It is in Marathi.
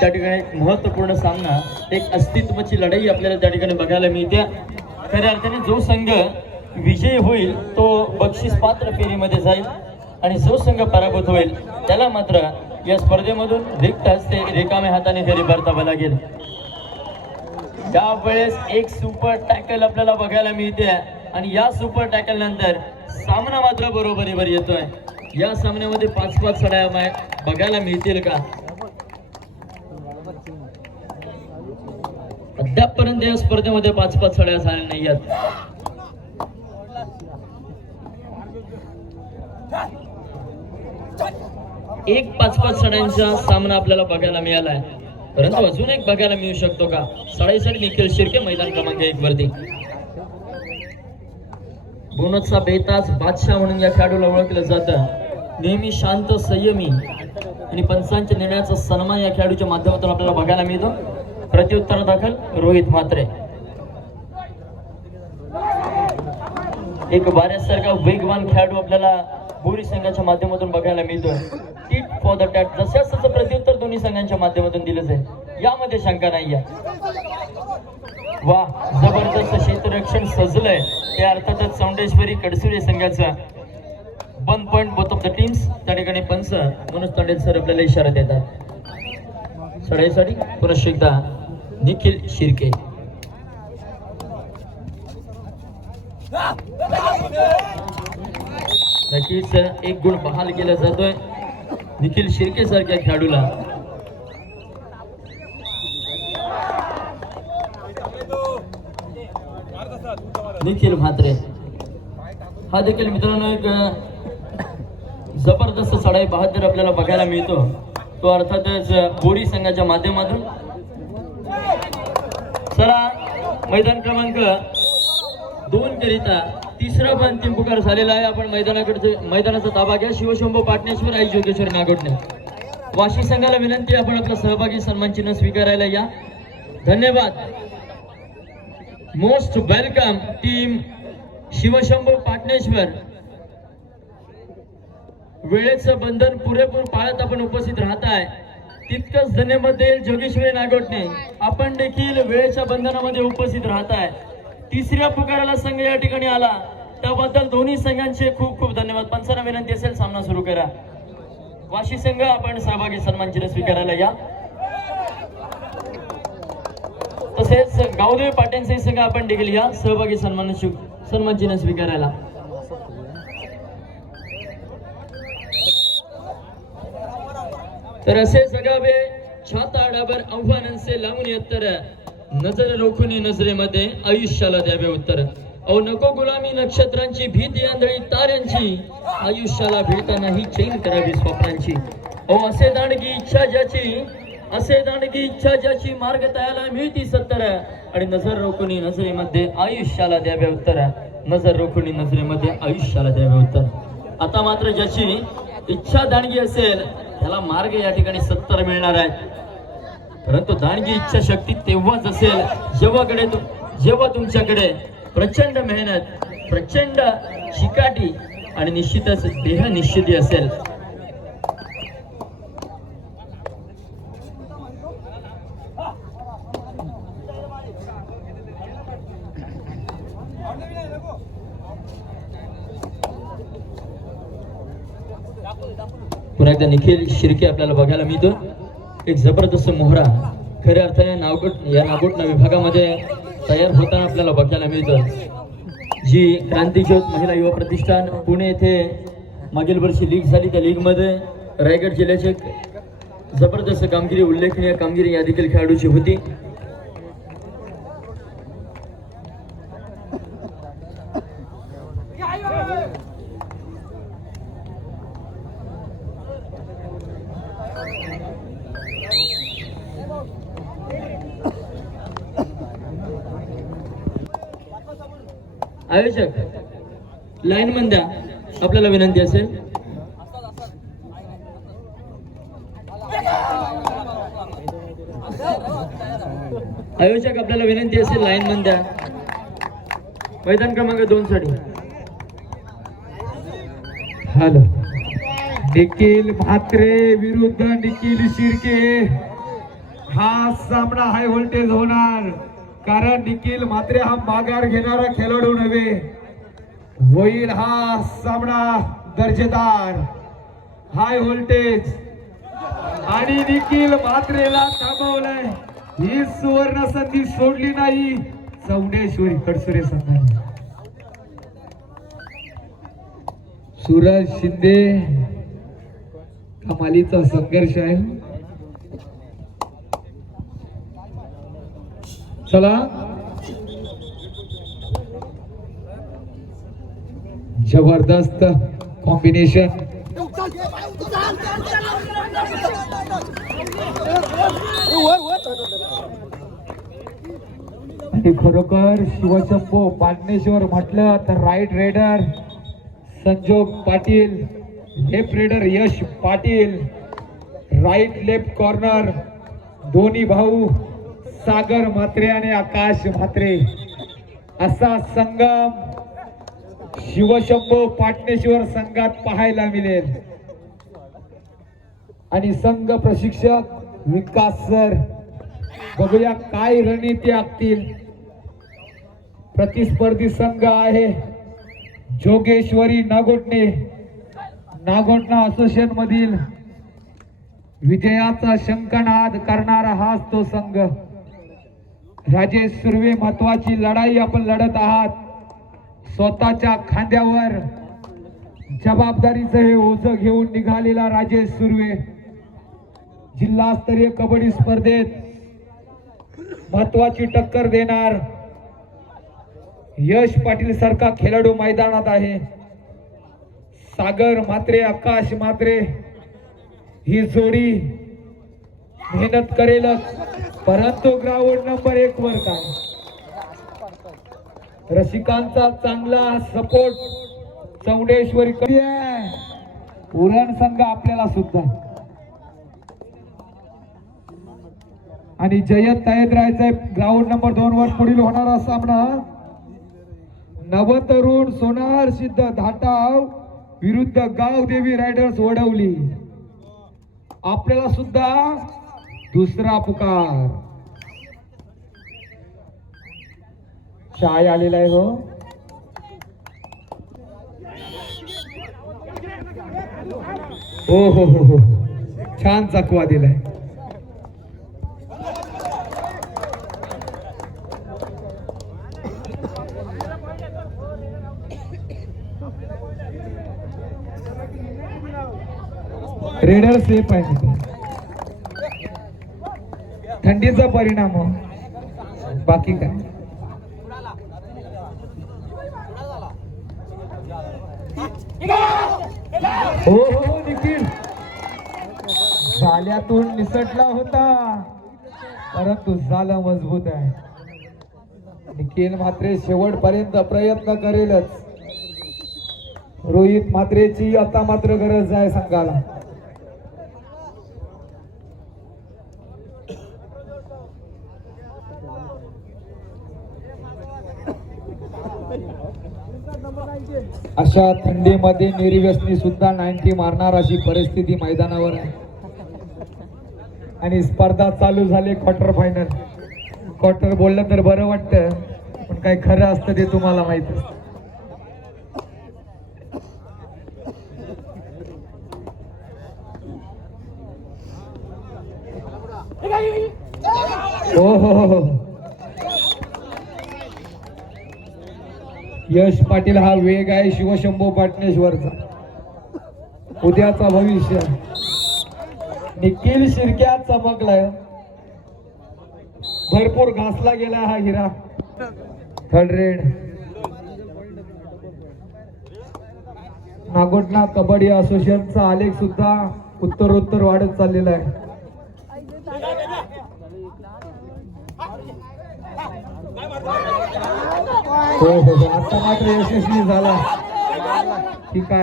त्या ठिकाणी एक महत्त्वपूर्ण सामना एक अस्तित्वाची लढाई आपल्याला त्या ठिकाणी बघायला मिळते. खऱ्या अर्थाने जो संघ विजयी होईल तो बक्षीस पात्र फेरीमध्ये जाईल आणि जो संघ पराभूत होईल त्याला मात्र या स्पर्धेमधून रिक्त हस्ते रिकाम्या हाताने फेरी परतावं लागेल त्यावेळेस एक सुपर टॅकल आपल्याला बघायला मिळते आणि या सुपर टॅकल नंतर सामना मात्र बरोबरीवर येतोय. या सामन्यामध्ये पाच पाच सड्या बघायला मिळतील का? अद्यापपर्यंत या स्पर्धेमध्ये पाच पाच सड्या झाल्या नाही आहेत. एक पाच पाच सड्यांचा सामना आपल्याला बघायला मिळाला आहे परंतु अजून एक बघायला मिळू शकतो का? साडेसाठ निखिल शिर्के मैदान क्रमांक एक वरती. बोनसचा बेताज बादशाह म्हणून या खेळाडूला ओळखलं जातं. नेहमी शांत संयमी आणि पंचांच्या निर्णयाचा सन्मान या खेळाडूच्या माध्यमातून आपल्याला बघायला मिळतो. प्रत्युत्तर दाखल रोहित म्हात्रे. एक बाऱ्यासारखा वेगवान खेळाडू आपल्याला बोरी संघाच्या माध्यमातून बघायला मिळतोय. टीट फॉर द टॅट जसं तसं प्रत्युत्तर दोन्ही संघांच्या माध्यमातून दिलं जाईल यामध्ये शंका नाहीये. वा जबरदस्त क्षेत्ररक्षण सजलंय. ते अर्थातच चौंडेश्वरी कडसुरे संघाचा one point both of the teams त्या ठिकाणी पंच मनोज तांडेल सर आपल्याला इशारा देतात. सडाईसाठी पुनश्च एकदा निखिल शिर्के. नक्कीच एक गुण बहाल केला जातोय. निखिल शिर्के सारख्या खेळाडूला. निखिल म्हात्रे. हा देखील मित्रांनो एक जबरदस्त चढाई बहादूर आपल्याला बघायला मिळतो. तो अर्थातच अं, बोरी संघाच्या माध्यमातून चला मैदान क्रमांक दोन करिता तिसरा पण अंतिम पुकार झालेला आहे. आपण मैदानाकडचे मैदानाचा ताबा घ्या. शिवशंभू पाटणेश्वर आई जोगेश्वर नागोटणे वाशी संघाला विनंती आपण आपला सहभागी सन्मान चिन्ह स्वीकारायला या. धन्यवाद. Most welcome team Shivshambhu Patneshwar. वेळेचं बंधन पुरेपूर पाळत आपण उपस्थित राहताय. तितकंच धन्यवाद जोगेश्वरी नागोटणे आपण देखील वेळेच्या बंधनामध्ये उपस्थित राहत आहे तिसऱ्या पुकाराला संघ या ठिकाणी आला. त्याबद्दल दोन्ही संघांचे खूप खूप धन्यवाद. पंचांना विनंती असेल सामना सुरू करा. वाशी संघ आपण सहभागी सन्मान चिन्ह स्वीकारायला या. तसेच गावदेवी पाट्यांचे संघ आपण देखील या. सहभागी सन्मान सन्मान चिन्ह स्वीकारायला. तर असे जगावे छाताडावर आव्हानांचे लावून येत्तर. नजर रोखून नजरेमध्ये आयुष्याला द्यावे उत्तर. अहो नको गुलामी नक्षत्रांची भीती आंधळी ताऱ्यांची. आयुष्याला भिडतानाही चैन करावी स्वप्नांची. ओ असे दांडगी इच्छा ज्याची असे दांडगी इच्छा ज्याची मार्ग तयाला मिळती सत्तर. आणि नजर रोखून नजरेमध्ये आयुष्याला द्यावे उत्तर. नजर रोखून नजरेमध्ये आयुष्याला द्यावे उत्तर. आता मात्र ज्याची इच्छा दांडगी असेल त्याला मार्ग या ठिकाणी सत्तर मिळणार आहे. परंतु दानगी इच्छा शक्ती तेव्हाच असेल जेव्हाकडे जेव्हा तुमच्याकडे प्रचंड मेहनत प्रचंड शिकाटी आणि निश्चितच देह निश्चिती असेल. पुन्हा एकदा निखिल शिर्के आपल्याला बघायला मिळतो एक जबरदस्त मोहरा. खऱ्या अर्थाने नावगट या नागोटना विभागामध्ये तयार होताना आपल्याला बघायला मिळतं जी क्रांतीज्योत महिला युवा प्रतिष्ठान पुणे येथे मागील वर्षी लीग झाली. त्या लीगमध्ये रायगड जिल्ह्याचे जबरदस्त कामगिरी उल्लेखनीय कामगिरी या देखील खेळाडूची होती. आयोजक लाईन मध्ये द्या. आपल्याला विनंती असेल. आयोजक आपल्याला विनंती असेल लाईन द्या. मैदान क्रमांक दोन साठी. हॅलो. निखिल म्हात्रे विरुद्ध निखिल शिर्के. हा सामना हाय व्होल्टेज होणार. कारण निखिल मात्रे हा माघार घेणारा खेळाडू नव्हे. होईल हा सामना दर्जेदार. High voltage. आणि निखिल मात्रेला थांबवलंय. ही सुवर्ण संधी सोडली नाही. चौडेश्वरी कडसुरे संघाने. सूरज शिंदे. कमालीचा संघर्ष आहे. चला. जबरदस्त कॉम्बिनेशन आणि खरोखर शिवशंभो पाटणेश्वर म्हटलं तर right raider Sanjog Patil left raider Yash Patil right left corner दोन्ही भाऊ सागर म्हात्रे आणि आकाश म्हात्रे. असा संगम शिवशंभो पाटणेश्वर संघात पाहायला मिळेल. आणि संघ प्रशिक्षक विकास सर बघूया काय रणनीती आखतील. प्रतिस्पर्धी संघ आहे. जोगेश्वरी नागोटणे नागोटणा असोसिएशन मधील. विजयाचा शंखनाद करणारा हाच तो संघ. राजेश सुर्वे महत्वाची लढाई आपण लढत आहात. स्वतःच्या खांद्यावर जबाबदारीचं हे ओझं घेऊन निघालेला राजेश सुर्वे. जिल्हास्तरीय कबड्डी स्पर्धेत महत्वाची टक्कर देणार. यश पाटील सारखा खेळाडू मैदानात आहे. सागर मात्रे आकाश मात्रे ही जोडी मेहनत करेलच. परंतु ग्राउंड नंबर एक वर काय? रसिकांचा चांगला सपोर्ट चौडेश्वरी कधी उरण संघ आपल्याला सुद्धा. आणि जयंत तयात राहायचंय. ग्राउंड नंबर दोन वर पुढील होणारा सामना. नवतरुण सोनार सिद्ध धाटाव विरुद्ध गावदेवी रायडर्स वडवली. आपल्याला सुद्धा दुसरा पुकार. शाय आलेला आहे हो. हो हो हो हो. छान चकवा दिलाय. रेडर सेफ आहे. तिथे. थंडीचा परिणाम हो. बाकी काय? हो, हो हो निखिल. जाल्यातून निसटला होता. परंतु झालं मजबूत आहे. निखिल मात्रे शेवटपर्यंत प्रयत्न करेलच. रोहित मात्रेची आता मात्र गरज आहे संघाला. अशा थंडीमध्ये निर्व्यसनी सुद्धा नाईन्टी मारणार अशी परिस्थिती मैदानावर आहे. आणि स्पर्धा चालू झाली क्वार्टर फायनल क्वार्टर बोललं तर बरं वाटतं पण काय खरं असतं ते तुम्हाला माहीत असतं हो हो हो हो यश पाटील हा वेग आहे शिवशंभू पाटणेश्वरचा. उद्याचा भविष्य. निखिल शिरक्या चमकलाय. भरपूर घासला गेला हा हिरा. हंड्रेड. नागोटना कबड्डी असोसिएशनचा आलेख सुद्धा उत्तरोत्तर वाढत चाललेला आहे. हो, हो हो आता मात्र यशस्वी झाला. ठीक आहे.